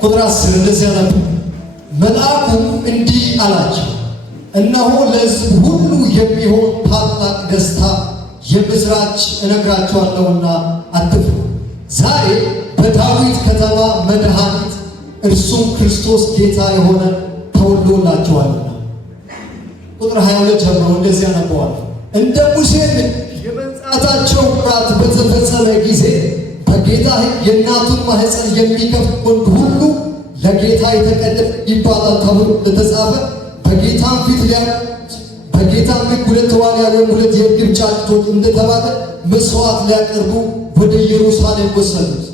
ቁጥር 10 እንደዚህ ያለ መልአኩም እንዲህ አላቸው፣ እነሆ ለሕዝብ ሁሉ የሚሆን ታላቅ ደስታ የምስራች እነግራችኋለሁና አትፍሩ። ዛሬ በዳዊት ከተማ መድኃኒት እርሱም ክርስቶስ ጌታ የሆነ ተወልዶላችኋልና። ቁጥር 22 ጀምሮ እንደዚህ ያነበዋል። እንደ ሙሴ የመንጻታቸው ወራት በተፈጸመ ጊዜ በጌታ ሕግ የእናቱን ማኅፀን የሚከፍት ወንድ ሁሉ ለጌታ የተቀደሰ ይባላል ተብሎ እንደተጻፈ በጌታም ፊት በጌታም ሕግ 2 ዋሊያ ወይም 2 የርግብ ጫጩቶች እንደተባለ መስዋዕት ሊያቀርቡ ወደ ኢየሩሳሌም ወሰዱት።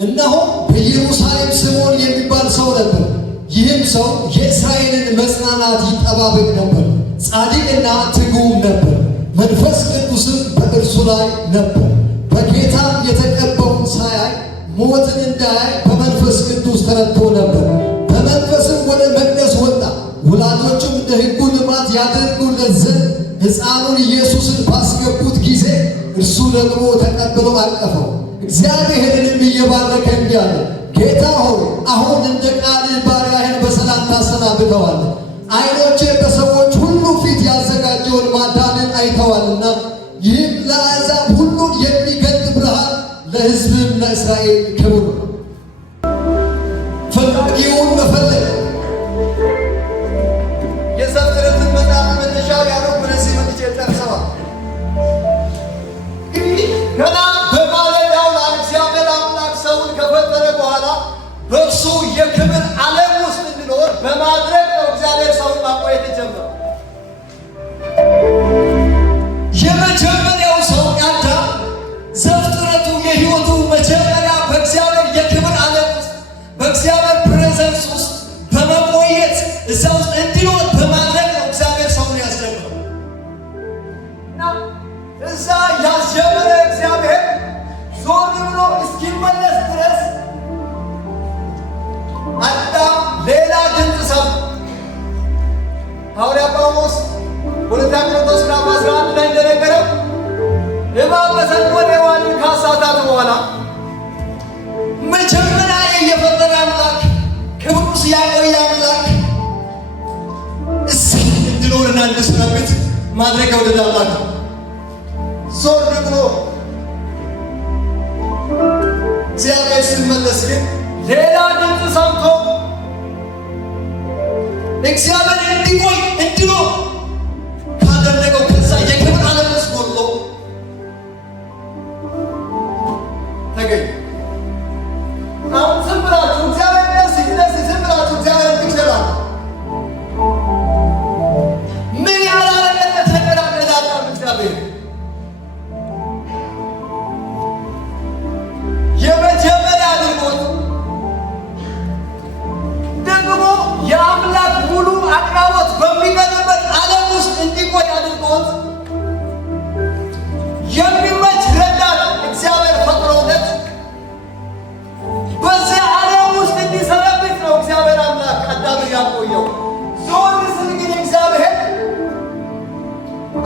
እነሆ በኢየሩሳሌም ስምዖን የሚባል ሰው ነበር። ይህም ሰው የእስራኤልን መጽናናት ይጠባበቅ ነበር። ጻድቅና ትጉም ነበር፣ መንፈስ ቅዱስም በእርሱ ላይ ነበር። በጌታም የተቀባውን ሳያይ ሞትን እንዳያይ በመንፈስ ቅዱስ ተረድቶ ነበር። በመንፈስም ወደ መቅደስ ወጣ። ወላጆቹም እንደ ሕጉ ልማድ ያደርጉለት ዘንድ ሕፃኑን ኢየሱስን ባስገቡት ጊዜ እርሱ ደግሞ ተቀብሎ አቀፈው። እግዚአብሔርንም እየባረከ እንዲህ አለ፣ ጌታ ሆይ አሁን እንደ ቃልህ ባሪያህን በሰላም ታሰናብተዋለህ። ዓይኖቼ በሰዎች ሁሉ ፊት ያዘጋጀውን ማዳንን አይተዋልና፣ ይህም ለአሕዛብ ሁሉ የሚገልጥ ብርሃን፣ ለሕዝብም ለእስራኤል ክብር ነው። ፈላጊውን መፈለግ የዘፍጥረትን መጽሐፍ መነሻ ያለው በዚህ መጥቼ ጨርሰዋል። ገና በማለዳው ላይ እግዚአብሔር አምላክ ሰውን ከፈጠረ በኋላ በእርሱ የክብር ዓለም ውስጥ እንዲኖር በማድረግ ነው እግዚአብሔር ሰውን ማቆየት የጀመረው። የመጀመሪያው ሰው አዳም ዘፍጥረቱ የሕይወቱ መጀመሪያ በእግዚአብሔር የክብር ዓለም ውስጥ በእግዚአብሔር ፕሬዘንስ ውስጥ በመቆየት እዛ ውስጥ እንዲኖር በማድረግ ነው እግዚአብሔር ሰውን ያስጀምረው እና እዛ ያስጀመረ እግዚአብሔር ዞር ብሎ እስኪመለስ ድረስ አዳም ሌላ ድምፅ ሰማ። ሐዋርያ ጳውሎስ ሁለተኛ ቆሮንቶስ ምዕራፍ 11 ላይ እንደነገረው እባብ በሰንኮል ሔዋንን ካሳታት በኋላ መጀመሪያ የፈጠረ አምላክ ክብሩ ሲያቆይ አምላክ እዚህ እንድኖርና እንድሰነብት ማድረግ ወደ አምላክ ዞር ብሎ እግዚአብሔር ሲመለስ ግን ሌላ ድምፅ ሰምቶ እግዚአብሔር እንዲቆይ እንዲኖር ካደረገው ከዛ የክብር ዓለም ውስጥ ጎሎ ተገኘ። አሁን ዝም ብላችሁ እግዚአብሔር ደስ ዝም ብላችሁ እግዚአብሔር ትችላል ምን ያላረገለት ነገር አላለም። እግዚአብሔር የመጀመሪያ አድርጎት ደግሞ የአምላክ ሙሉ አቅራቦት በሚቀርብበት ዓለም ውስጥ እንዲቆይ አድርጎት የሚመች ረዳት እግዚአብሔር ፈጥሮለት በዚያ ዓለም ውስጥ እንዲሰነብት ነው እግዚአብሔር አምላክ አዳምን ያቆየው። ዞር ስል ግን እግዚአብሔር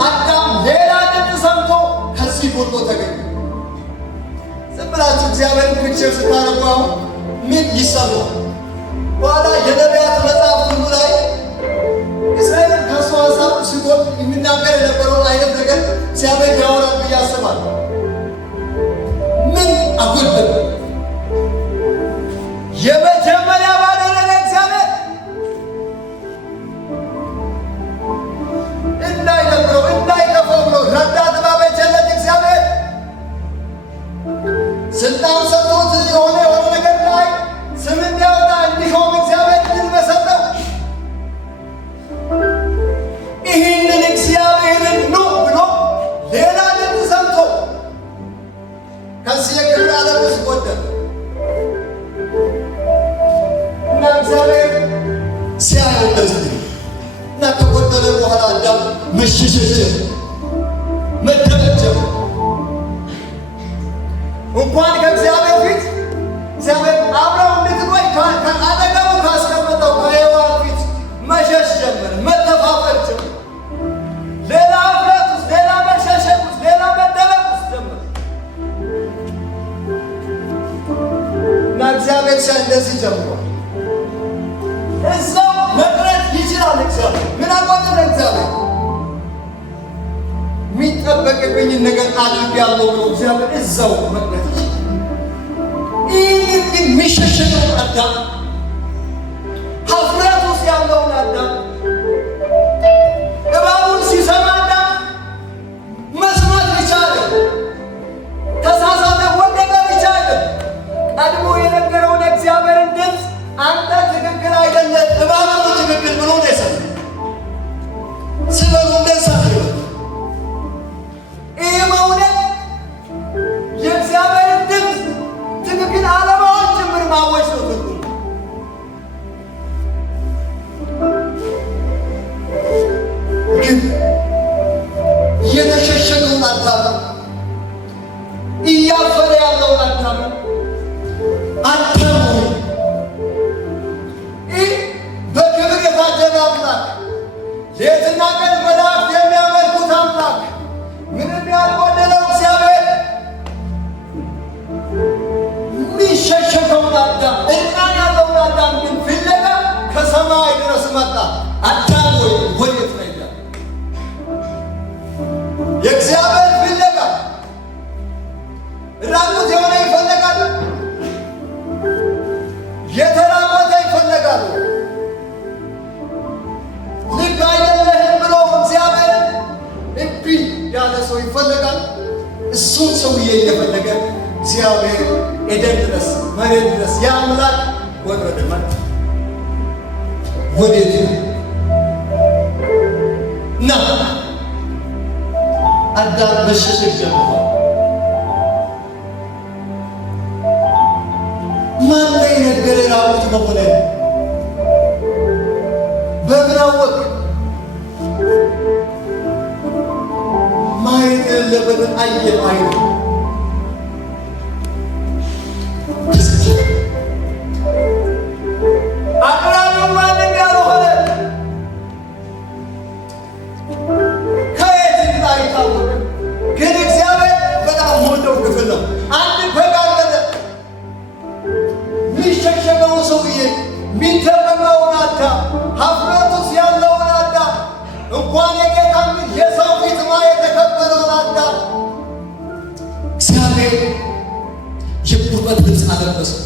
አዳም ሌላ ድምፅ ሰምቶ ከዚህ ጎሎ ተገኘ። ዝም ብላችሁ እግዚአብሔርን ፒክቸር ስታነቡ አሁን ምን ይሰማል? በኋላ የነቢያት መጽሐፍ ሁሉ ላይ እስራኤልን ከእሱ ሀሳብ ሲጎል የሚናገር የነበረውን አይነት ነገር እግዚአብሔር ያወራል ብዬ አስባለሁ። ምን አጎደለ? የመጀመሪያ ባደረገ እግዚአብሔር እንዳይደብረው እንዳይከፋው ብሎ ረዳት ባበጀለት እግዚአብሔር ስልጣን ሰጥቶት የሆነ ነገር ላይ ስም እንዲያወጣ እንዲሾም እግዚአብሔር ድል በሰጠው ይህንን እግዚአብሔርን ነው ብሎ ሌላ ድምፅ ሰምቶ ከዚህ የክብር ዓለም ውስጥ ጎደለ እና እግዚአብሔር ሲያየው እንደዚህ እና ከጎደለ በኋላ አዳም መሸሸት መደበቅ ጀመረ። እንኳን ከእግዚአብሔር ፊት እግዚአብሔር አብረው እንድትቆይ ከአጠገቡ ካስቀመጠው ከሔዋን ፊት መሸሽ ጀመረ፣ መተፋፈር ጀመረ። ሌላ እፍረት ውስጥ፣ ሌላ መሸሸት ውስጥ፣ ሌላ መደበቅ ውስጥ ጀመረ እና እግዚአብሔር እንደዚህ ጀምሯል። እዛው መቅረት ይችላል። እግዚአብሔር ምን አቋጥረ እግዚአብሔር የሚጠበቅብኝን ነገር አድርጌያለሁ ብሎ እግዚአብሔር እዛው መቅረት ይችላል። ይህ ግን የሚሸሸገውን አዳም ኀፍረት ውስጥ ያለውን አዳም እባቡን ሲሰማ አዳም መስማት ይቻለ ተሳሳተ፣ ወደቀ ይቻለ ቀድሞ የነገረውን እግዚአብሔርን ድምፅ አንተ ትክክል አይደለም እባቡ ትክክል ብሎ ነው የሰማው። ስበሉ እንደዛ ነው። ይህ መውደቅ የእግዚአብሔርን ድምፅ ትክክል አለማወቅ ጭምር ማወጅ ነው ትርጉሙ። ግን የተሸሸገውን አዳም እያፈረ ያለውን አዳም አዳም ይህ በክብር የታጀበ አምላክ ሌትና ቀን መላእክት የሚያመልኩት አምላክ ምንም ያልጎደለው እግዚአብሔር የሚሸሸገውን አዳም እርቃን ያለውን አዳም ግን ፍለጋ ከሰማይ ድረስ መጣ። አዳም ወይ ወዴት ነው ይላል። የእግዚአብሔር ፍለጋ ራቁት የሆነ ይፈለጋል፣ የተራቆተ ይፈለጋል። ልክ አይደለህም ብሎ እግዚአብሔርን እምቢ ያለ ሰው ይፈለጋል። እሱን ሰውዬ እየፈለገ እግዚአብሔር ኤደን ድረስ መሬት ድረስ ያ አምላክ ወረደ መጣ። ወዴት ና አዳም መሸሸግ ጀምሯል። ማን ላይ ነገረ ራቁት መሆነ በምን አወቅ? ማየት የሌለበትን አየ አይኑ አቅራቢው ማንም ያልሆነ ከየት ይምጣ አይታወቅም። ግን እግዚአብሔር በጣም ወደው ክፍል ነው። አንድ በግ አለለ። የሚሸሸገውን ሰውዬ የሚደበቀውን አዳም ኀፍረት ውስጥ ያለውን አዳም እንኳን የጌታ የሰው ፊት ማየት የተከበረውን አዳም እግዚአብሔር የቁርበት ልብስ አለበሰው።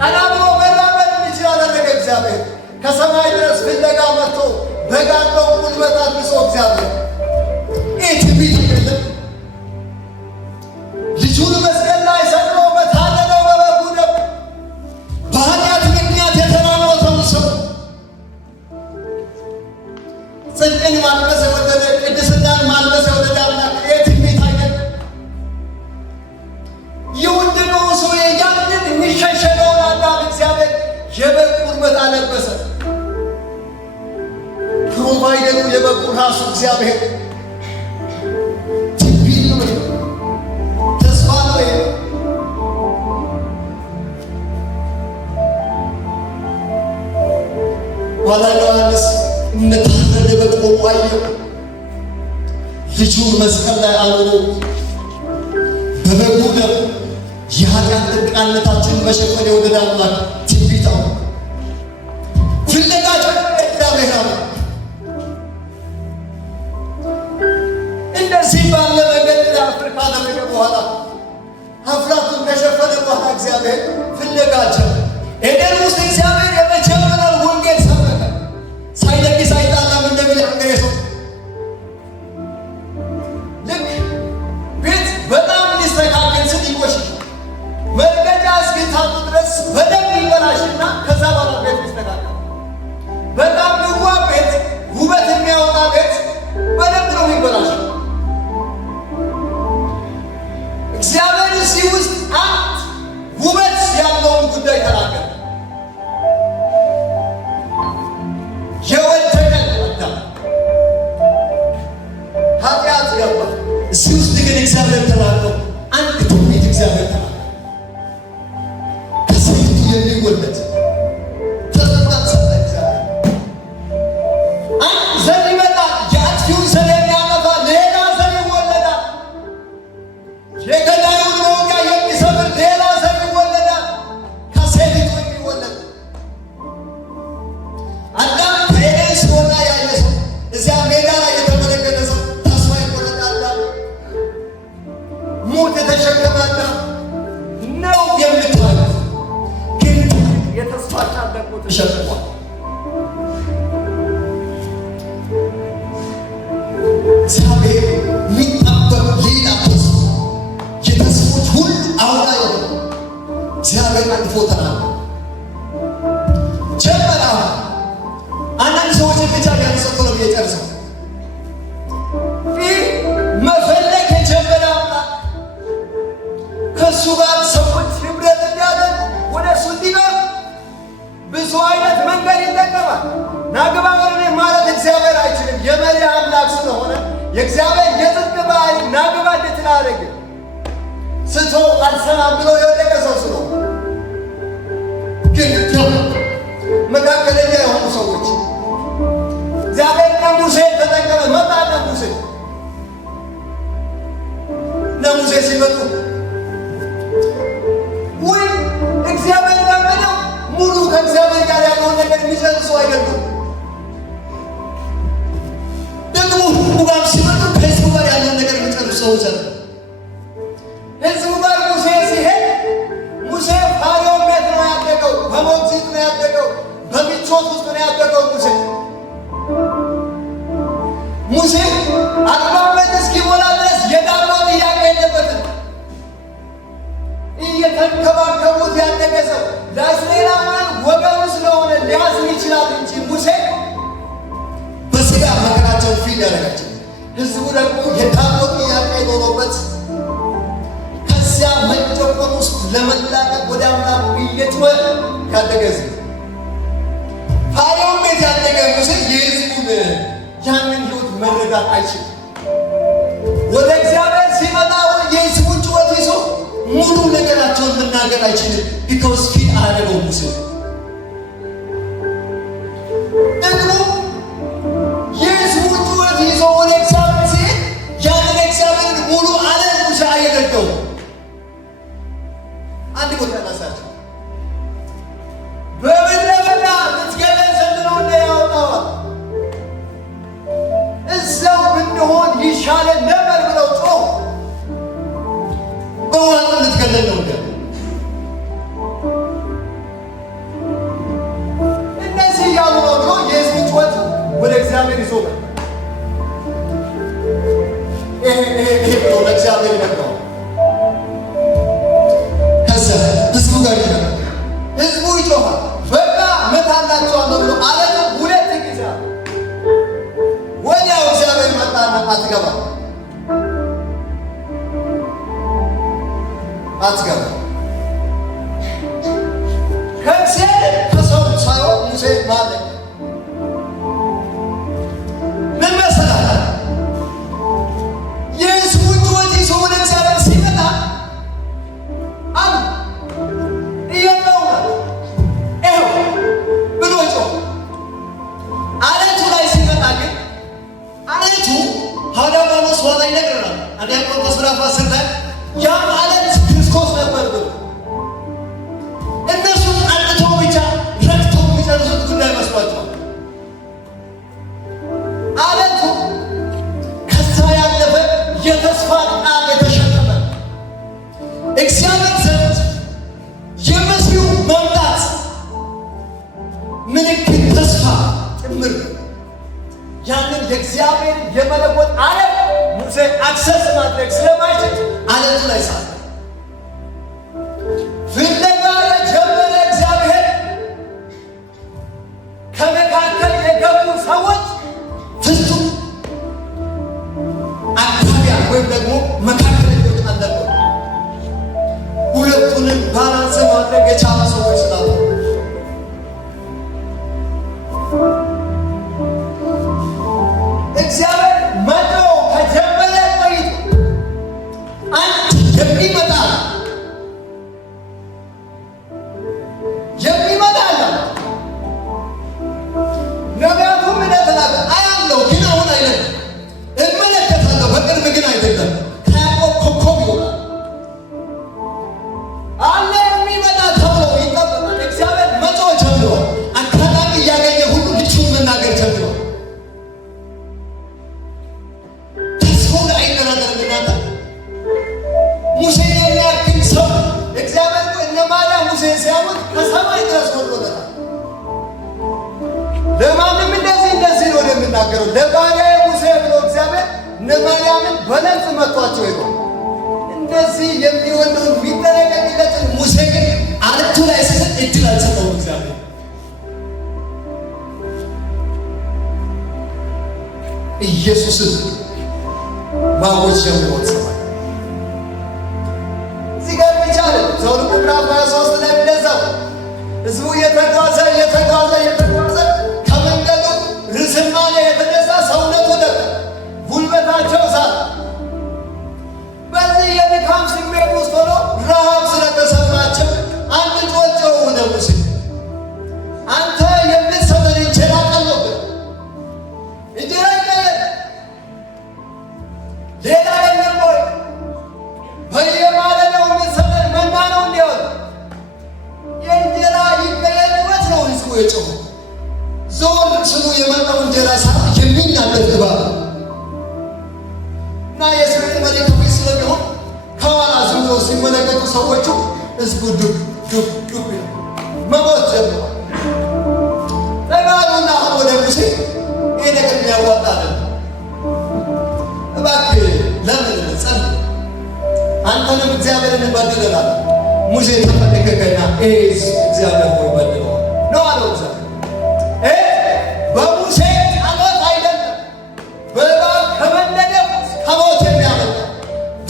ቀና ብሎ መራመድ እንዲችል አደረገ እግዚአብሔር። ከሰማይ ድረስ ፍለጋ መጥቶ በጋለው ጉልበት አድርሶ እግዚአብሔር ይህ ትንቢት አይደለም? ልጁን መስቀል ላይ ሰቅሎ በታረደው በበጉ ደም በኃጢአት ምክንያት የተራቆተውን ሰው ጽድቅን ማልበስ የወደደ ቅድስናን ማልበስ የወደደ አምላክ ይህ ትንቢት አይደለም? የወደደውን ሰው ያንን የሚሸሸገውን አዳም እግዚአብሔር የበግ ቁርበት አለበሰ። ፕሮቫይደሩ የበጉ ራሱ እግዚአብሔር ትንቢት ነው፣ ተስፋ ነው። ኋላ ዮሐንስ እንደታረደ በግ ቆሞ አየው። ልጁን መስቀል ላይ አኑሮ በበጉ ደም የኃጢአት ጥቃነታችን መሸፈን የወደደ አምላክ ትንቢት ነው። ፍለጋቸው እግዚአብሔር አምላክ እንደዚህ ባለ መንገድ ለአፍሪካ ካደረገ በኋላ ኀፍረቱን ከሸፈነ በኋላ እግዚአብሔር ፍለጋቸው ኤደን ውስጥ እግዚአብሔር የመጀመሪያው ወንጌል ሰበከ። ሳይለቅ ሳይጣላም እንደሚናገር ሰው ልክ ቤት በጣም ሊስተካከል ስል ይቆሽሻል። መርገጫ እስኪታጡ ድረስ በደንብ ይበላሽና ከዛ በኋላ ቤት ይስተካከል። በጣም ልዋ ቤት ውበት የሚያወጣ ቤት በደንብ ነው የሚበላሽ። እግዚአብሔር እዚህ ውስጥ አንድ ውበት ያለውን ጉዳይ ተናገረ። የወደቀ አዳም ኃጢአት ገባ። እዚህ ውስጥ ግን እግዚአብሔር ተናገረ። አንድ ትንቢት እግዚአብሔር ተናገረ። ከሴት የሚወለድ ተስፋን ሰጠ እግዚአብሔር። አንድ ዘር ይመጣል። የአጥፊውን ዘር የሚያጠፋ ሌላ ዘር ይወለዳል። መፈለግ የጀመረ አምላክ ከእሱ ጋር ሰዎች ህብረት እንዲያደርጉ ወደ እሱ እንዲቀርቡ ብዙ አይነት መንገድ ይጠቀማል። ናግባ ወረኔ ማለት እግዚአብሔር አይችልም። የመሪ አምላክ ስለሆነ የእግዚአብሔር የጽድቅ ባህሪ ናግባ እንድትላረግ ስቶ አልሰማም ብሎ የወደቀ ሰው ስለሆነ ግን መካከለኛ የሆኑ ሰዎች እግዚአብሔር ለሙሴ ተጠቀመ። መጣ ለሙሴ ሲመጡ ወይ እግዚአብሔር ጋር ሙሉ ከእግዚአብሔር ጋር ያለውን ነገር የሚጨርሱ አይደሉም። ደግሞ ህዝቡ ጋር ሲመጡ ከህዝቡ ጋር ያለውን ነገር የሚጨርሱ ሰዎች አሉ። ህዝቡ ጋር ሙሴ ሲሄድ ሙሴ ፋርዖን ቤት ነው ያደገው፣ በሞግዚት ነው ያደገው፣ በምቾት ውስጥ ነው ያደገው። ሙሴ 40 ዓመት እስኪሞላ ድረስ የዳቦ ጥያቄ የለበትም። እየተንከባከቡት ያደገ ሰው ለእስራኤላውያን ወገኑ ስለሆነ ሊያዝን ይችላል እንጂ ሙሴ በስጋ መከራቸውን ፊል ያደረጋቸው። ህዝቡ ደግሞ የዳቦ ጥያቄ ኖሮበት ከዚያ መጨቆን ውስጥ ለመላቀቅ ወደ አምላኩ እየጮኸ ያደገ ህዝብ። ፋርዖን ቤት ያደገ ሙሴ የህዝቡን ያንን ህይወት መረዳት አይችልም። ወደ እግዚአብሔር ሲመጣ የህዝቡን ጩኸት ይዞ ሙሉ ነገራቸውን መናገር አይችልም። ቢኮዝ ፊት አያደርገው ሙሴ ደግሞ የህዝቡን ጩኸት ይዞ ወደ እግዚአብሔር ሲሄድ ያንን እግዚአብሔርን ሙሉ ዓለም ሙሴ አይረዳው። አንድ ቦታ ያነሳቸው በምድረ በዳ ልትገለን ዘንድ ነው እንደ ያወጣዋል እዛው ብንሆን ይሻለን ነበር ብለው ጮሁ። በውሃ ልትገለን ነው እንደ እነዚህ እያሉ ነው ብሎ የህዝቡ ጩኸት ወደ እግዚአብሔር ይዞ መጣ። ይሄ ብሎ ለእግዚአብሔር ይነግረዋል። ከዛ ህዝቡ ጋር ይገባል። ህዝቡ ይጮኻል። በቃ እመታላቸዋለሁ ብሎ አለቱ ሁለት ጊዜ ወዲያው እግዚአብሔር መጣና አትገባም ከእግዚአብሔር ከሰው ሳይሆን ሙሴ ማለት ምን መሰላል? የህዝቡን ጩኸት ይዞ ወደ እግዚአብሔር ሲመጣ እየጠው ይኸው ብሎ ጮኸ። አለቱ ላይ ሲመጣ ግን አለቱ ሐዋርያው ጳውሎስ ኋላ ይነግረናል። አንደኛ ቆሮንቶስ ምዕራፍ 10 ላይ ያም አለት ክርስቶስ ነበር ብሎ እነሱ አንጥተው ብቻ ረግተው የሚጨርሱት ጉዳይ መስሏቸዋል። አለቱ ከዛ ያለፈ የተስፋ ቃል የተሸከመ እግዚአብሔር ዘንድ የመሲሁ መምጣት ምልክት ተስፋ ጭምር ያንን የእግዚአብሔር የመለኮት ዓለም ሙሴ አክሰስ ማድረግ ስለማይችል አለቱ ላይ ሳለ ፍለጋ የጀመረ እግዚአብሔር ከመካከል የገቡ ሰዎች ፍጹም አካባቢያ ወይም ደግሞ መካከለኞች አለበት። ሁለቱንም ባላንስ ማድረግ የቻሉ ሰዎች ስላሉ እግዚአብሔር መጥቶ ከጀመረ ቆይቶ አንድ የሚመጣ አለ። ነቢያቱም እንደተናገ አያለው ግን አሁን አይደለም፣ እመለከታለሁ በቅርብ ግን አይደለም። ከያዕቆብ ኮከብ ይወጣል አለ የሚመጣ ተብሎ ይጠበቃል። እግዚአብሔር መጮህ ጀምሯል። አካባቢ እያገኘ ሁሉ ልጁን መናገር ጀምሯል። ተስፋው ላይ አይደረደርም። ሙሴ የሚያክል ሰው እግዚአብሔር እነ ማርያም ሙሴን ሲያዩት ከሰማይ ድረስ ወርዶለታል። ለማንም እንደዚህ ነው የምናገረው። ለባሪያዬ ሙሴ ብሎ እግዚአብሔር እነ ማርያምን በለንፍ መቷቸው ይሆን እንደዚህ የሚወደውን የሚጠነቀቅለትን ሙሴ ግን አለቱ ላይ ሲሰጥ እድል አልሰጠውም እግዚአብሔር። ኢየሱስን ማወጅ ጀምሮ ሰማይ እዚህ ጋር ብቻ አይደለም። ዘኍልቍ ምዕራፍ 23 ላይ እንደዛው ሕዝቡ የተጓዘ ከመንገዱ ርዝማኔ የተነሳ ሰውነቱ ደከመ፣ ጉልበታቸው ሳለ። በዚህ የድካም ስሜት ውስጥ ሆኖ ረሃብ ስለተሰማቸው አንድ ጮኸው ወደ ሙሴ፣ አንተ የምትሰጠን እንጀራ ቀሎብን፣ እንጀራ ይቀየር፣ ሌላ የለም ወይ? በየማለዳው የምትሰጠን መና ነው እንዲሆን የእንጀራ ይቀየር ጩኸት ነው ሕዝቡ የጮኸው። ዞር ስሉ የመጣው እንጀራ ሳይሆን የሚናደድ እባብ እና የእስራኤል መሪ ከፊት ስለሚሆን ከኋላ ዝም ብለው ሲመለከቱ ሰዎቹ ሕዝቡ ዱብ ዱብ ዱብ መሞት ጀምሯል። ተባሉና አሁን ወደ ሙሴ ይሄ ነገር የሚያዋጣ አይደለም፣ እባክህ ለምን ጸልይ፣ አንተንም እግዚአብሔርን በድለናል። ሙሴ ተፈለገና እግዚአብሔር ሆይ በድለዋል ነው አለው። እግዚአብሔር በሙሴ ጸሎት አይደለም በእባብ ከመነደፍ ከሞት የሚያመጣ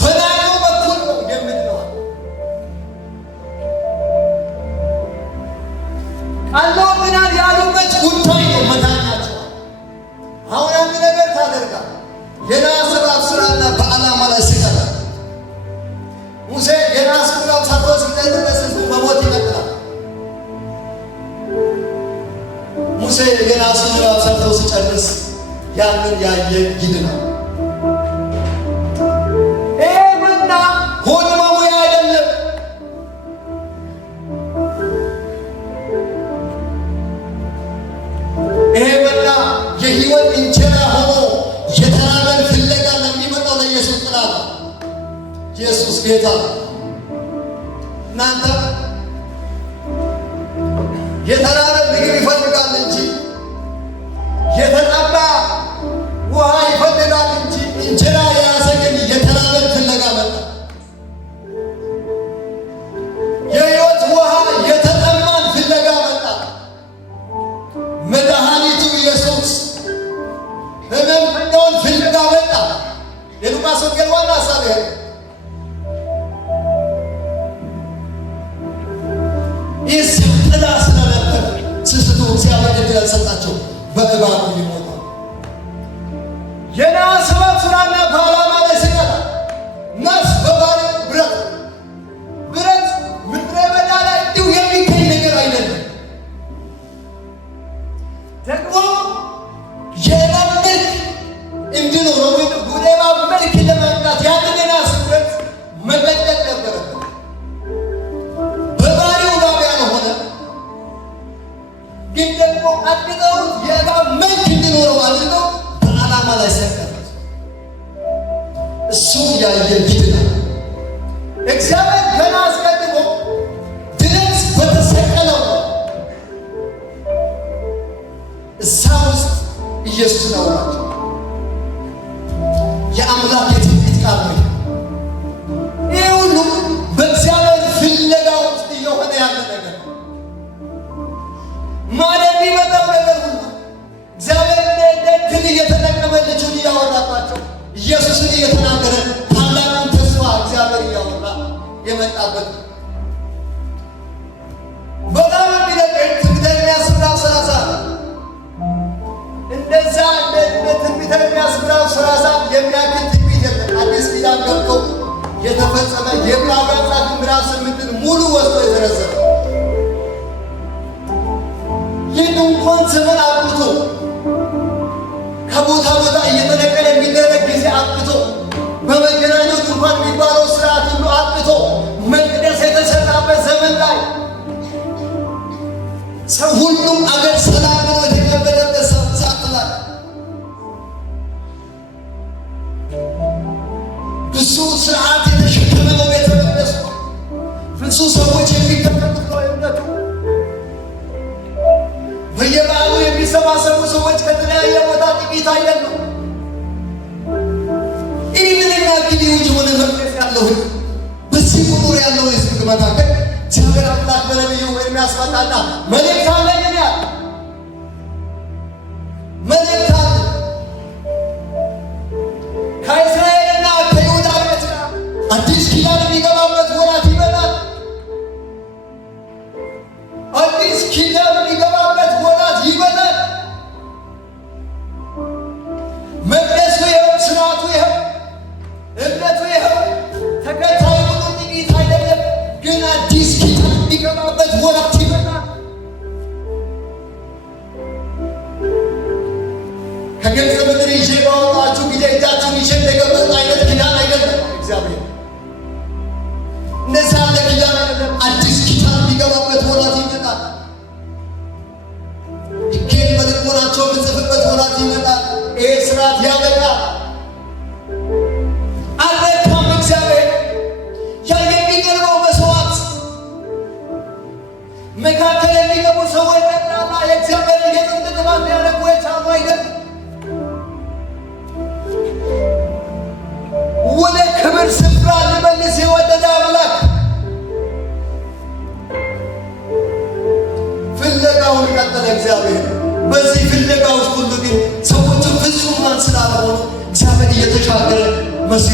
በላዩ በኩል ነው የምትለዋል። ቃለው ምናል ያሉበት ጉዳይ ነው መዳናቸዋል። አሁን አንድ ነገር ታደርጋል። የናስ እባብ ስራና በዓላማ ላይ ሲቀጣ ሙሴ የናስ እባብ ሰርቶ ሲደርስ በሞት ይቀጥላል። ሙሴ የናሱን እባብ ሰርቶ ሲጨርስ ያንን ያየ ይድናል። ይሄ መና ሆድ መሙያ አይደለም። ይሄ መና የሕይወት እንጀራ ሆኖ የተራበን ፍለጋ ለሚመጣው ለኢየሱስ ጥላ ነው። ኢየሱስ ጌታ። እናንተ የተራበ ምግብ ይፈልጋል እንጂ የተጠማ ውሃ ይፈልጋል እንጂ እንጀራ የያዘ ግን የተራበን ፍለጋ መጣ። የሕይወት ውሃ የተጠማን ፍለጋ መጣ። መድኃኒቱ ኢየሱስ ሕመምተኛውን ፍለጋ መጣ። የሉቃስ ወንጌል ዋና ሐሳብ ይሄ ይህ ጥላ ስለነበር ስስቱ እግዚአብሔር ዕድል አልሰጣቸው፣ በእባቡ ይሞታል። የናስ እባብ ስራና በዓላማ ላይ ሲቀጣ ናስ በባህሪው ብረት ምድረ በዳ ላይ እንዲሁ የሚገኝ ነገር አይደለም። ደግሞ የእባብ መልክ እንዲኖረው ወደ እባብ መልክ ለማምጣት ያንን የናስ ብረት መቀጥቀጥ ነበረበት። ግን ደግሞ አድርገውት የእባብ መልክ እንዲኖረው አድርገው በዓላማ ላይ ሰቀሉት። እሱ ያየ ይድናል። እግዚአብሔር ገና አስቀድሞ ድነት በተሰቀለው እዛ ውስጥ ኢየሱስን አወራቸው። የአምላክ የትንቢት ቃል ነው። ይህ ሁሉ በእግዚአብሔር ፍለጋ ውስጥ እየሆነ ያለ ነገር ነው። ማለት የሚመጣው ነገር ሁሉ እግዚአብሔር ድል እየተጠቀመ ልጁን እያወራባቸው ኢየሱስን እየተናገረ ታላቁን ተስፋ እግዚአብሔር እያወራ የመጣበት በጣም የሚለቀኝ ትንቢተ ኤርምያስ ምዕራፍ 30 እንደዛ እንደ ትንቢተ ኤርምያስ ምዕራፍ 30 የሚያክል ትንቢት የለም። አዲስ ኪዳን ገብቶ የተፈጸመ የዕብራውያን መጽሐፍ ምዕራፍ 8ን ሙሉ ወስዶ የዘረዘረ የድንኳን ዘመን አብቅቶ ከቦታ ቦታ እየተነቀለ የሚደረግ ጊዜ አብቅቶ በመገናኛው ድንኳን የሚባለው ስርዓት ሁሉ አብቅቶ መቅደስ የተሰራበት ዘመን ላይ ሰው ሁሉም አገር ሰላም ነው የተቀበለበት ሰዓት ላይ ብዙ ስርዓት የተሸከመ ነው ቤተ መቅደሱ። ብዙ ሰዎች የሚከተሉት ነው እምነቱ። በየበዓሉ የሚሰባሰቡ ሰዎች ከተለያየ ቦታ ጥቂት አይደሉም። ይህንን የሚያክል ልዩጅ የሆነ መቅደስ ያለው በዚህ ቁጥር ያለው ሕዝብ መካከል እግዚአብሔር አምላክ በነቢዩ ኤርምያስ መጣና መልእክት አለኝ ያለ መልእክት አለ ከእስራኤልና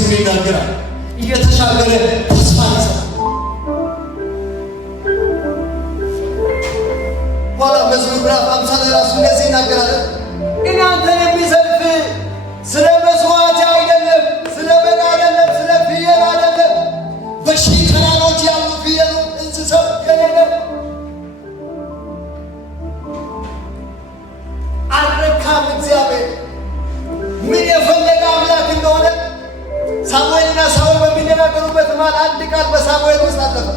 መንግሥትን ይናገራል። እየተሻገረ ተስፋ ይሰጣል። ኋላ መዝሙር ምዕራፍ 50 ላይ ራሱ እንደዚህ ይናገራል። እናንተን የሚዘልፍ ስለ መስዋዕት አይደለም፣ ስለ በግ አይደለም፣ ስለ ፍየል አይደለም፣ በሺህ ተራሮች ያሉ ፍየሉ እንስሳው የሌለም አልረካም። እግዚአብሔር ምን የፈለገ አምላክ እንደሆነ ሳሙኤልና ሳኦል በሚነጋገሩበት መሃል አንድ ቃል በሳሙኤል ውስጥ አለፈ።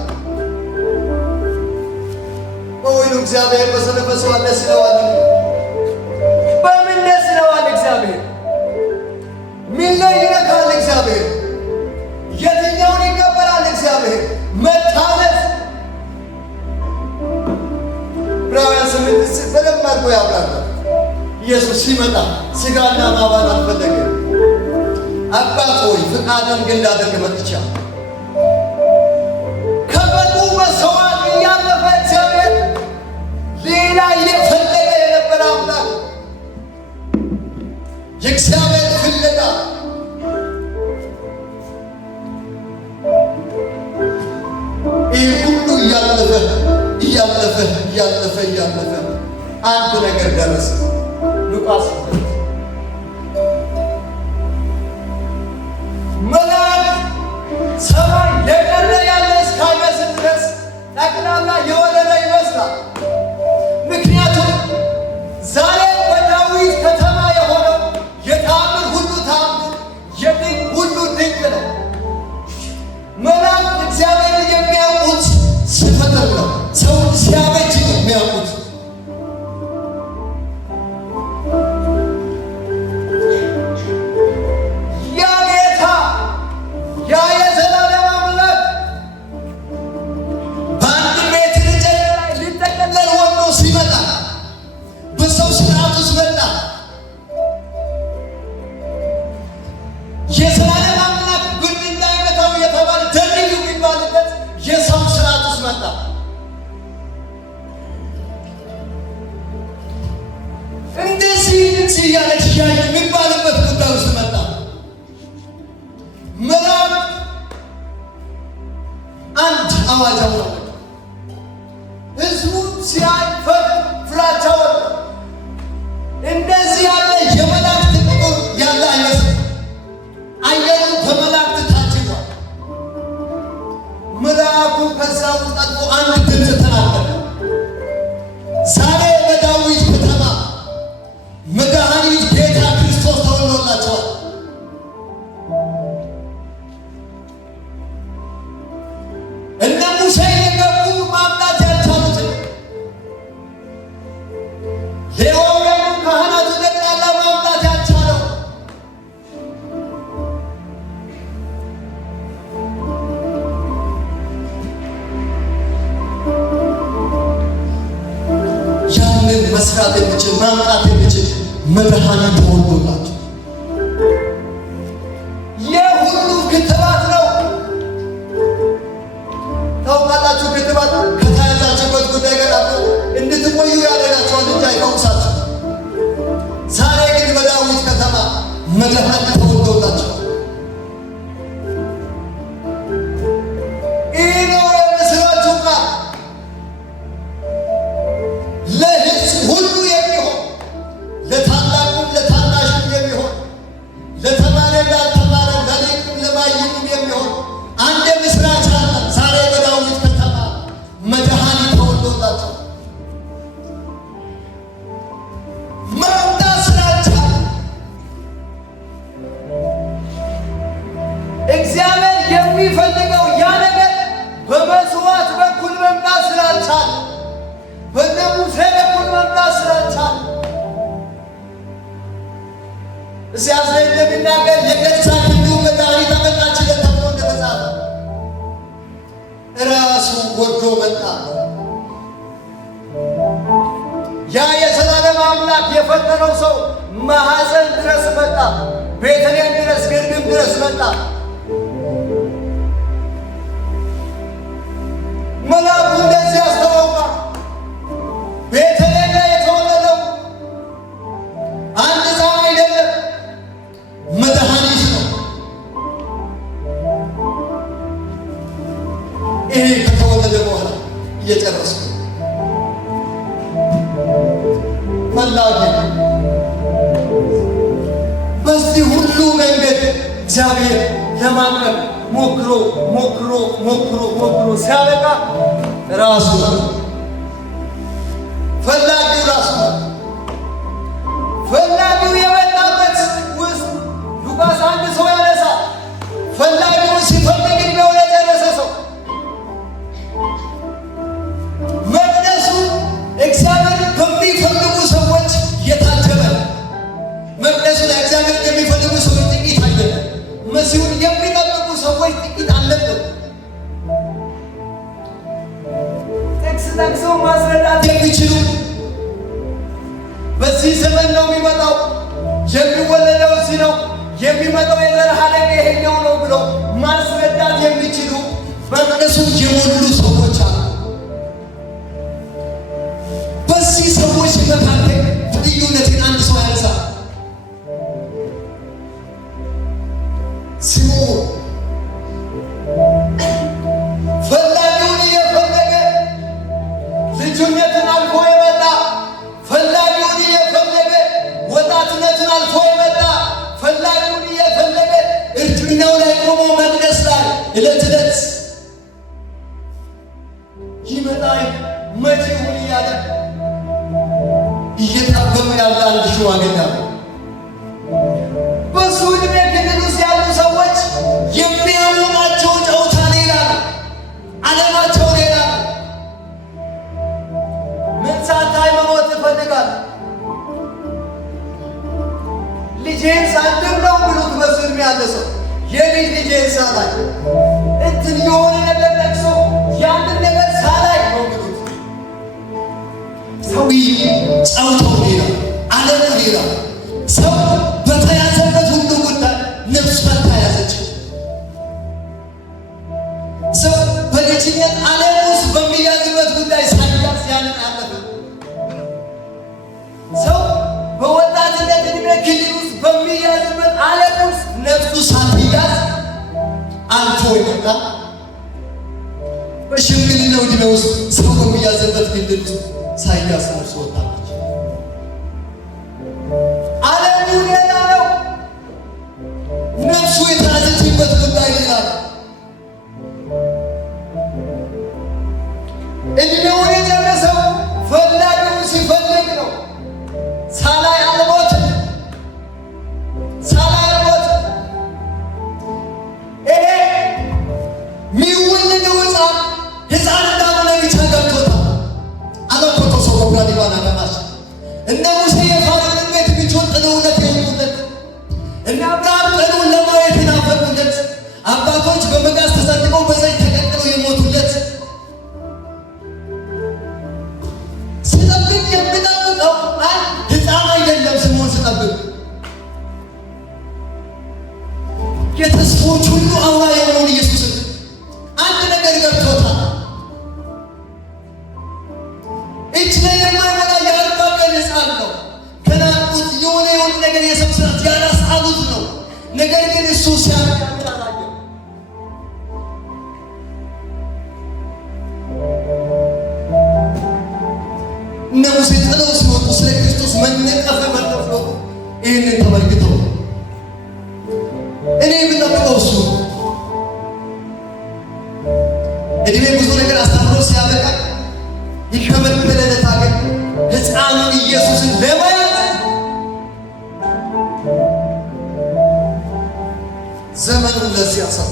በወይኑ እግዚአብሔር በሰነፈ ሰው ደስ ይለዋል። በምን ደስ ይለዋል? እግዚአብሔር ምን ላይ ይነካል? እግዚአብሔር የትኛውን ይቀበላል? እግዚአብሔር መታለፍ ዕብራውያን 8 በደንብ አድርጎ ያብራራል። ኢየሱስ ሲመጣ ሥጋና ማባን አልፈለገም። አባት ሆይ ፍቃድን ግን እንዳደርግ መጥቻለሁ። ከበጉ መሥዋዕት እያለፈ እግዚአብሔር ሌላ እየፈለገ የነበረ አምላክ የእግዚአብሔር ፍለጋ ይህ ሁሉ እያለፈ አንድ ነገር ደረሰ። ሉቃስ መላእክት ሰማይ የቀረ ያለ እስካይመስል ድረስ ጠቅላላ የወረደ ይመስላል። ምክንያቱም ዛሬ በዳዊት ከተማ የሆነው የተአምር ሁሉ ተአምር፣ የድንቅ ሁሉ ድንቅ ነው። መላእክት እግዚአብሔርን የሚያውቁት ሲፈጥር ነው። ሰውን ሲያበጅ ነው የሚያውቁት። የሚባልበት ጉዳይ ውስጥ መጣ። መላእክት አንድ አዋጅ አወጡ። ሕዝቡ ሲያይ ፍራቻ ወጣ። እንደዚህ ያለ የመላእክት ቁጥር ያለ አይመስልም። አየሩ በመላእክት ታጅቧል። መልአኩ ከዛ ውስጥ አልፎ አንድ ድምፅ ተናገረ። ዛሬ በዳዊት ከተማ መድኃኒት ጌታ ክርስቶስ ተወልዶላቸዋል። እነ ሙሴ የገቡ ማምጣት ያልቻሉትን ሌዋውያኑ ካህናቱ ጠቅላላ ማምጣት ያልቻለው ያንን መስራት የሚችል ማምጣት የሚችል መድኃኒት ተወልዶላቸው የሁሉ ክትባት ነው። ታውቃላችሁ፣ ክትባት ከተያዛችሁበት ጉዳይ ጋር እንድትቆዩ ያደርጋችኋል እንጂ አይፈውሳችሁ። ዛሬ ግን በዳዊት ከተማ መድኃኒት ተወልዶላቸው ይህ ነው የምስራችሁ ቃል ለሕዝብ ሁሉ የሚሆን ለታላቁም ለታናሹም የሚሆን ለተማረ ላልተማረ ለሊቅም ለማይምም የሚሆን አንድ ምስራች አለ። ዛሬ በዳዊት ከተማ መድኃኒት ተወልዶላቸው መምጣት ስላልቻለ እግዚአብሔር የሚፈልገው ያ ነገር በመስዋዕት በኩል መምጣት ስላልቻለ፣ በእነ ሙሴ በኩል መምጣት ስላልቻለ ኢሳይያስ ላይ እንደሚናገር የገዛ ክንዱ መድኃኒት አመጣችለት ተብሎ እንደተጻፈ ራሱ ወርዶ መጣ። ያ የዘላለም አምላክ የፈጠረው ሰው ማኅፀን ድረስ መጣ። ቤተልሔም ድረስ ግርግም ድረስ መጣ። መልአኩ እንደዚህ አስተዋውቋል። ቤተልሔም ላይ የተወለደው አንድ ሕፃን አይደለም፣ መድኃኒት ነው። እኔ ከተወለደ በኋላ እየጨረስኩ ፈላጊ በዚህ ሁሉ መንገድ እግዚአብሔር ለማቅረብ ሞክሮ ሲያበቃ ራሱ ፈላጊው ራሱ ፈላጊው የመጣበት ውስጥ ሉቃስ አንድ ሰው ያነሳ ፈላጊው ሲፈልግ ነው የጨረሰ ሰው መቅደሱ እግዚአብሔር በሚፈልጉ ሰዎች የታጀበ መቅደሱ ለእግዚአብሔር የሚፈልጉ ሰዎች ጥቂት አይደለም። መሲሁን የሚጠብቁ ሰዎች ጥቂት አልነበሩ። ጥቅስ ጠቅሰው ማስረዳት የሚችሉ በዚህ ዘመን ነው የሚመጣው፣ የሚወለደው እዚህ ነው፣ የሚመጣው የዘር ሐረግ ይሄኛው ነው ብሎ ማስረዳት የሚችሉ በመቅደሱ የሞሉ ሰዎች አሉ። በዚህ ሰዎች መካከል ልዩነትን አንድ ሰው ያነሳ ስምዖን ፈላጊውን እየፈለገ ልጅነትን አልፎ የመጣ ፈላጊውን እየፈለገ ወጣትነትን አልፎ የመጣ ፈላጊውን እየፈለገ እርጅናው ላይ ቆሞ መቅደስ ላይ ዕለት ዕለት ይመጣል መቼ ይሁን እያለ እየታበመ ያለ አንድ ሽማግሌ አለ። በሱ ዕድሜ ክልል ውስጥ ያሉ ሰዎች የሚያሞቃቸው ጨዋታ ሌላ ነው፣ ዓለማቸው ሌላ ነው። ምን ሳታይ መሞት እፈልጋለሁ ልጄን ሳድግ ነው ብሎት በሱ ዕድሜ ያለ ሰው ልጄን ሳላይ እንትን የሆነ ነገር ጠቅሶ ያንን ነገር ሳላይ ነው ብሎት ሰውዬው ጨዋታው ሌላ፣ ዓለሙ ሌላ። ሰው በተያዘበት ሁሉ ጉዳይ ነፍሱ አልተያዘች። ሰው በልጅነት ዓለም ውስጥ በሚያዝበት ጉዳይ ሳያዝ ያንን አለፈ። ሰው በወጣትነት ዕድሜ ክልል ውስጥ በሚያዝበት ዓለም ውስጥ ነፍሱ ሳትያዝ አልፎ ይመጣ። በሽምግልናው ዕድሜ ውስጥ ሰው በሚያዝበት ክልል ውስጥ ሳያዝ ነፍሱ ወጣች። ዓለሙ ሌላ ነው፣ ነፍሱ የተያዘችበት ጉዳይ ሌላ ነው። ዕድሜውን የጨረሰው ፈላጊውን ሲፈልግ ነው። ሳላይ አልሞትም። ይሄ ሚወለደው ሕፃን እንዳልሆነ ብቻ ገብቶታል። አለኮቶ ሰው ዲባና ገማሽ እነ ሙሴ የፋርዖንን ቤት ብቻውን ጥለውለት የወጡለት፣ እነ አብርሃም ጥሉን ለማየት የናፈቁለት፣ አባቶች በመጋዝ ተሰንጥቀው በዘይት ተቀቅለው የሞቱለት ስጠብቅ የሚጠብቀው ሕፃን አይደለም። ስምዖን ስጠብቅ የተስፎች ሁሉ አውራ የሆነውን ኢየሱስን አንድ ነገር ገብቶታል። እጅ ላይ የማይሞላ የአርባ ቀን ሕፃን ነው። ከናቁት የሆነ ነገር የሰው ስራት ያላስጣሉት ነው። ነገር ግን እሱ ሲያደርግ አላየው። እነ ሙሴ ጥለው ሲወጡ ስለ ክርስቶስ መነቀፍ መርጠው ሲወጡ ይህንን ተመልክተው እኔ የምጠብቀው እሱ እድሜ ብዙ ነገር አስተምሮ ሲያበቃ ይከበድለለት አገር ሕፃኑን ኢየሱስን ለማየት ዘመኑን ለዚያ ሰው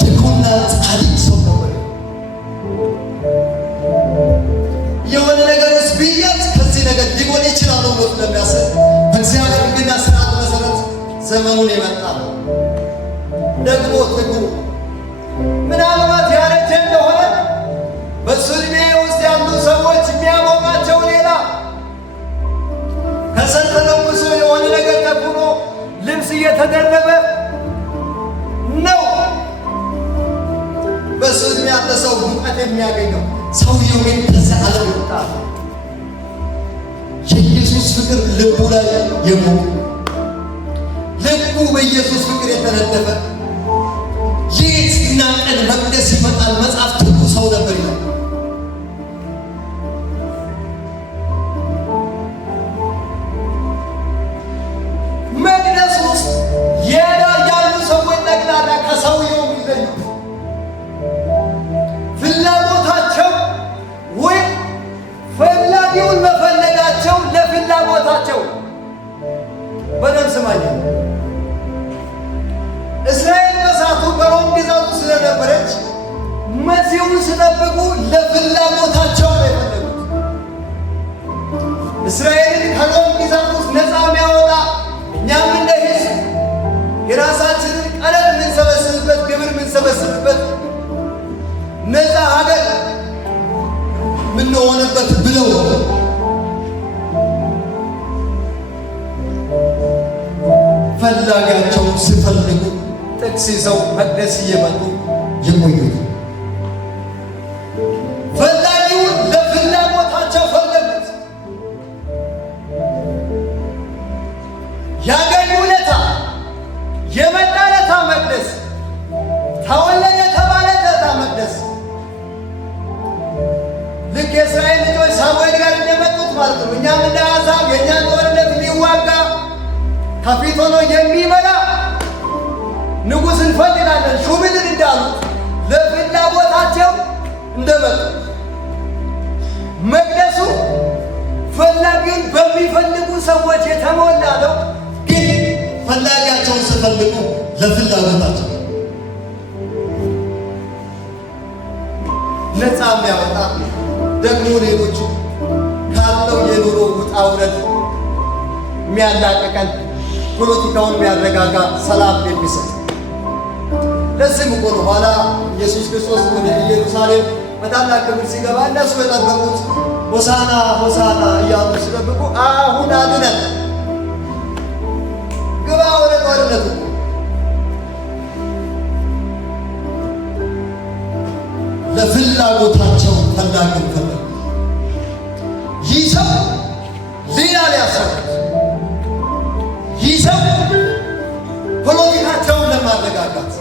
ትጉና ጻድቅ ሰው ነበር። የሆነ ነገር ውስጥ ቢያዝ ከዚህ ነገር ሊጎን ይችላል ብሎ ስለሚያስብ በእግዚአብሔር ሕግና ሥርዓት መሰረት ዘመኑን የመጣ ደግሞ ትጉ ምናልባት ያረጀ እንደሆነ በሱ ዕድሜ ውስጥ ያሉ ሰዎች የሚያሞቃቸው ሌላ ከሰል ተለኩሶ የሆነ ነገር ተኩኖ ልብስ እየተደረበ ነው። በሱ ዕድሜ ያለ ሰው ሙቀት የሚያገኘው ሰውየው ግን ከዚያ ዓለም ይወጣል። የኢየሱስ ፍቅር ልቡ ላይ የሞቀ ልቡ በኢየሱስ ፍቅር የተነደፈ ሌትና ቀን መቅደስ ይመጣል መጽሐፍ ትጉ ሰው ነበር ይላል። መቅደስ ውስጥ ያሉ ሰዎች ጠቅላላ ከሰውየው የሚለዩ ፍላጎታቸው ወይ ፈላጊውን መፈለጋቸው ለፍላጎታቸው። በደም ስማኝ፣ እስራኤል በሳቱ በሮም ግዛቱ ስለነበረች መሲሁን ሲጠብቁ ለፍላጎታቸው ነው የፈለጉት። እስራኤልን ከሮም ግዛት ውስጥ ነፃ የሚያወጣ እኛም እንደ ሕዝብ የራሳችንን ቀለም የምንሰበስብበት ግብር የምንሰበስብበት ነፃ ሀገር ምንሆንበት ብለው ፈላጊያቸውን ሲፈልጉ ጥቅስ ይዘው መቅደስ እየመጡ የቆዩት ፈላጊውን ለፍላጎታቸው ፈለጉት። ያገኙ ለታ የመጣ ለታ መቅደስ ተወለደ የተባለ ለታ መቅደስ ልክ የእስራኤል ልጆች ሳሙኤል ጋር እንደመጡት ማለት ነው። እኛም እንደ አሕዛብ የእኛን ጦርነት የሚዋጋ ከፊት ሆኖ የሚመራ ንጉሥ እንፈልጋለን ሹምልን እንዳሉት ለፍላጎታቸው እንደመጡ መቅደሱ ፈላጊውን በሚፈልጉ ሰዎች የተሞላ ነው። ግን ፈላጊያቸውን ሲፈልጉ ለፍላጎታቸው ነፃ የሚያወጣ ደግሞ ሌሎቹ ካለው የኑሮ ውጣ ውረድ የሚያላቅቀን ፖለቲካውን የሚያረጋጋ ሰላም የሚሰጥ ለዚህም እኮ ነው ኋላ ኢየሱስ ክርስቶስ ወደ ኢየሩሳሌም በታላቅ ክብር ሲገባ እነሱ የጠበቁት ሆሳና ሆሳና እያሉ ሲጠብቁ አሁን አድነን ግባ ወደ ጦርነቱ። ለፍላጎታቸው ፈላጊውን ፈለጉ። ይህ ሰው ሌላ ሊያሰሩት፣ ይህ ሰው ፖለቲካቸውን ለማረጋጋት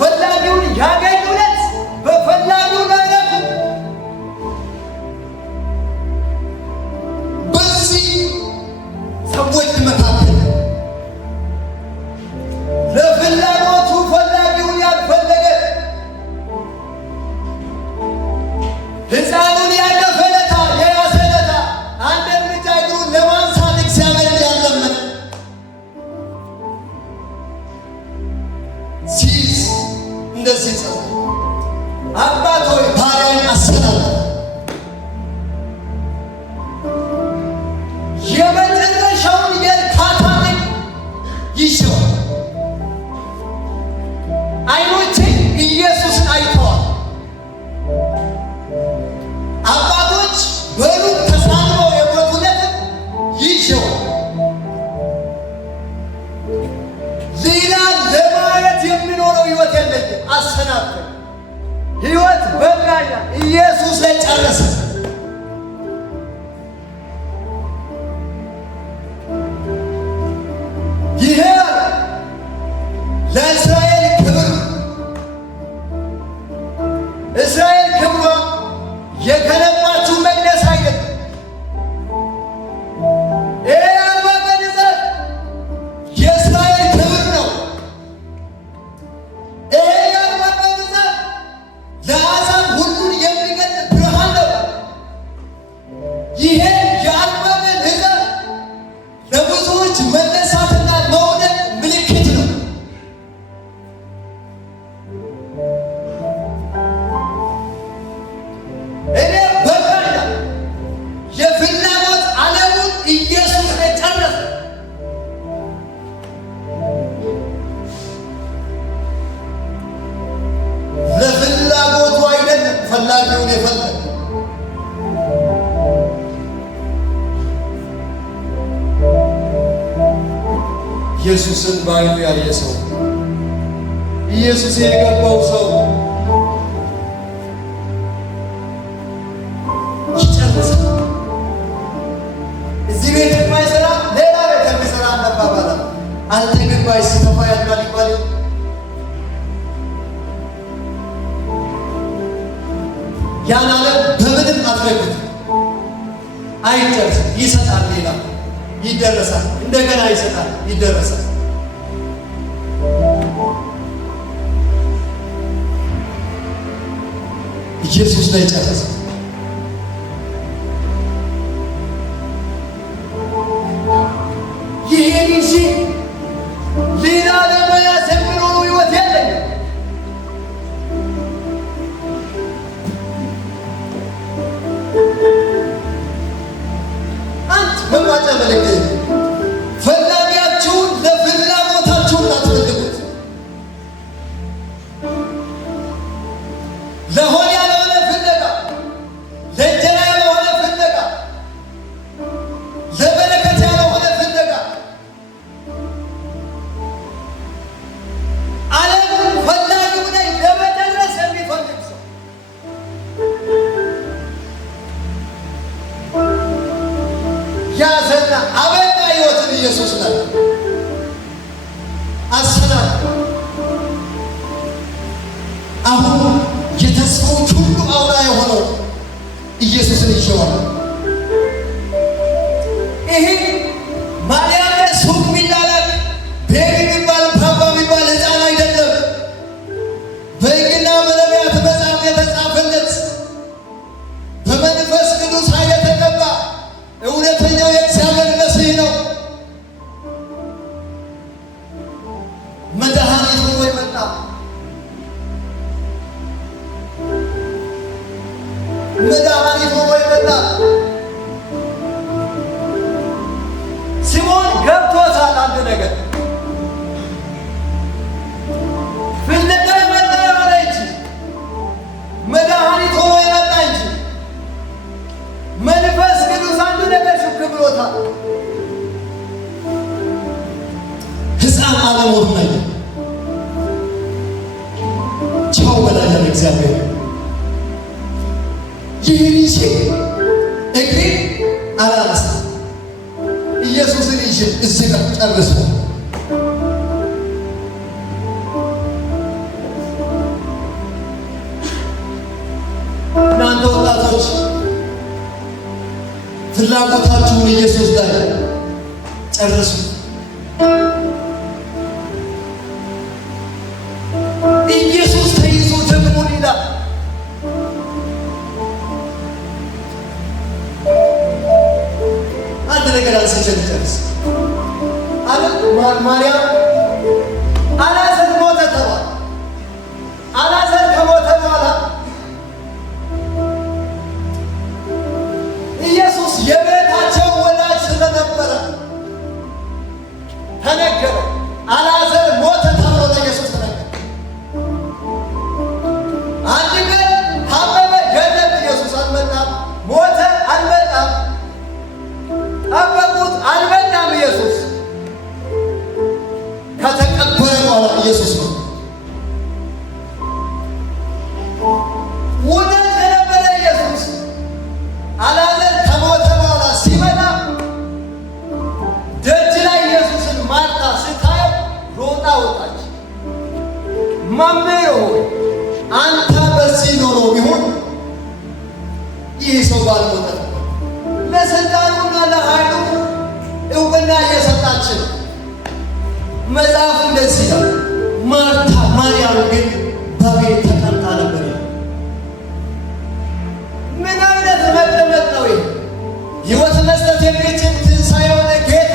ፈላጊውን ያገኙለት በፈላጊው ነገረቱ። በዚህ ሰዎች መካከል ለፍላጎቱ ፈላጊውን ያልፈለገ ሕፃኑን ያለፈ ለታ የያዘ ለታ አንድ እርምጃ እግሩን ለማንሳት እግዚአብሔር ያለመነ ሲይዝ እንደዚህ ጸሎት አባት ሆይ ባሪያን አሰናብት፣ የመጨረሻውን የእርካታን ይሸዋል። ዓይኖቼ ኢየሱስን አይተዋል። አባቶች በሩቅ ተሳልመው የሞቱለት ይሸዋል። ሌላ ለማየት የሚኖረው ሕይወት የለኝም። አሰናብተኝ፣ ሕይወት በቃኛ። ኢየሱስ ላይ ጨረሰ። ይሄ ለእስራኤል ክብር፣ እስራኤል ክብሯ የገነባችው መቅደስ አይደለም። ይሄ አልበበንዘር የእስራኤል ክብር ነው። ይሄ አልበበንዘር ለአሕዛብ ሁሉን የሚገልጥ ብርሃን ነው። ይሄ የአልበበን ሕዝብ ለብዙዎች መነሳትና መውደቅ ምልክት ነው። እኔ በቃኛ የፍላጎት ዓለሙን ኢየሱስ ላይ ጨረሰ። ለፍላጎቱ አይደለም ፈላጊውን የፈለገ ኢየሱስን በዓይኑ ያየ ሰው፣ ኢየሱስ የገባው ሰው ይጨርሳል። እዚህ ቤት የማይሰራ ሌላ ቤት የሚሰራ አነባባላል። አንተ ግን ባይስተፋ ያድራል ይባል። ያን ዓለም በምንም አትረግጥ አይጨርስም። ይሰጣል፣ ሌላ ይደረሳል፣ እንደገና ይሰጣል፣ ይደረሳል። ኢየሱስ ላይ ጨረሰ። ይሄን እንጂ ሌላ ለመያዝ የሚኖረው ሕይወት የለኝም። አንድ መማጫ መልእክት ፈላጊያችሁን ለፍላጎታችሁ እንዳትፈልጉት፣ ለሆድ ያልሆነ ፍለጋ፣ ለእንጀራ ያልሆነ ፍለጋ፣ ለበረከት ያልሆነ ፍለጋ ዓለሙን ፈላጊው ላይ ለመድረስ የሚፈልግ ሰው ያዘና አበቃ ሕይወትን ኢየሱስ ላይ አሰናል። አሁን የተስፋዎች ሁሉ አውራ የሆነው ኢየሱስን ይሸዋል። ይሄ ማርያም ሱቅ ሚላላክ ቤቢ የሚባል ፓፓ የሚባል ሕፃን አይደለም። በሕግና በነቢያት መጽሐፍ የተጻፈለት በመንፈስ ቅዱስ ኃይል የተቀባ እውነተኛው የእግዚአብሔር መሲህ ነው። መድኃኒት ሆኖ የመጣ መድኃኒት ሆኖ የመጣ ሲሞን ገብቶታል። አንድ ነገር ፍለጋ የመጣ የሆነ እንጂ መድኃኒት ሆኖ የመጣ እንጂ መንፈስ ቅዱስ አንድ ነገር ሹክ ብሎታል። ሕፃን አለሞት ላይ ቻው በላለ እግዚአብሔር ይህን ይዤ እግሬ አላነሳም። ኢየሱስን ይዤ እዚህ ጋር ጨርሶ እናንተ ወጣቶች ፍላጎታችሁን ኢየሱስ ላይ ጨርሱ። ኢየሱስ ተይዞ ደግሞን ይላል። አንድ ነገር አንስቼ ልጨርስ። ማርያም አልዓዛር ሞተ ተባለ። አልዓዛር ከሞተ በኋላ ኢየሱስ የቤታቸው ወዳጅ ስለነበረ ተነገረ። አልዓዛር ሞተ ተብሎ ለኢየሱስ ተነገረ። አንድ ቀን ታመመ፣ ገነነ። ኢየሱስ አልመጣም። ሞተ፣ አልመጣም። ጠበቁት፣ አልመጣም። ኢየሱስ ከተቀበረ በኋላ ኢየሱስ ነው ወዳጅ የነበረ ኢየሱስ አልዓዛር ከሞተ በኋላ ሲመጣ ደጅ ላይ ኢየሱስን ማርታ ስታየው ሮጣ ወጣች። መምህር ሆይ አንተ በዚህ ኖሮ ቢሆን ይህ ሰው ባልሞተ። ለስልጣኑና ለኃይሉ እውቅና እየሰጣችን መጽሐፍ እንደዚህ ነው። ማርታ ማርያም ግን በቤት ተቀምጣ ነበር። ምን አይነት መቀመጥ ነው ይህ? ሕይወት መስጠት የሚችል ትንሣኤ የሆነ ጌታ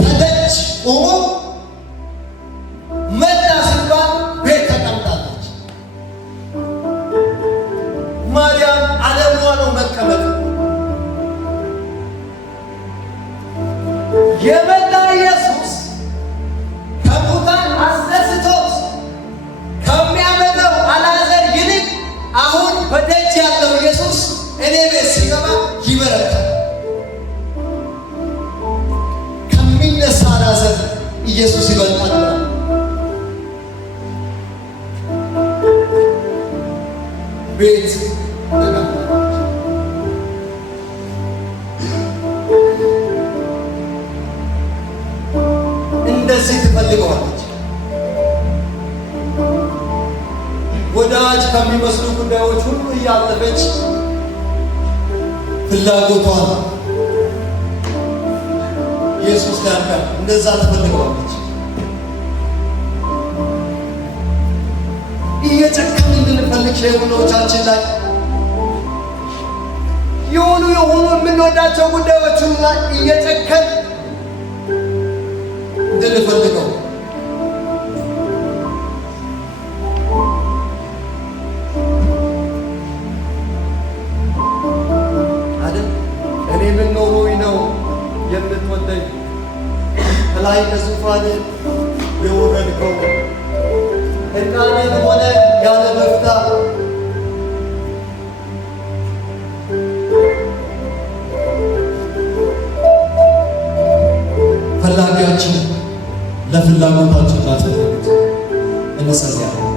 ከደጅ ቆሞ መጣ ሲባል ቤት ተቀምጣለች። ማርያም ዓለሟ ነው መቀመጥ። የመጣ ኢየሱስ ከሙታን አስነስቶት ከሚያመጣው አልዓዛር ይልቅ አሁን በደጅ ያለው ኢየሱስ እኔ ቤት ሲገባ ይበረታል። ከሚነሳ አልዓዛር ኢየሱስ ይበልጣል። ቤት እንደዚህ ትፈልገዋለች። ወዳጅ ከሚመስሉ ጉዳዮች ሁሉ እያለፈች ፍላጎቷን ኢየሱስ ጋር እንደዛ ትፈልገዋለች። እየጨከምን እንድንፈልግ ሸይኹኖቻችን ላይ የሆኑ የምንወዳቸው ጉዳዮች ላይ እየጨከን እንድንፈልገው አይደል? እኔ ምን ኖሮኝ ነው የምትወደኝ? ከላይ ከዙፋን የወረድከው እርቃንን ሆነ ያለ በፍታ ፈላጊያችን ለፍላጎታችን ላትፈልጉት እንጸልያለን።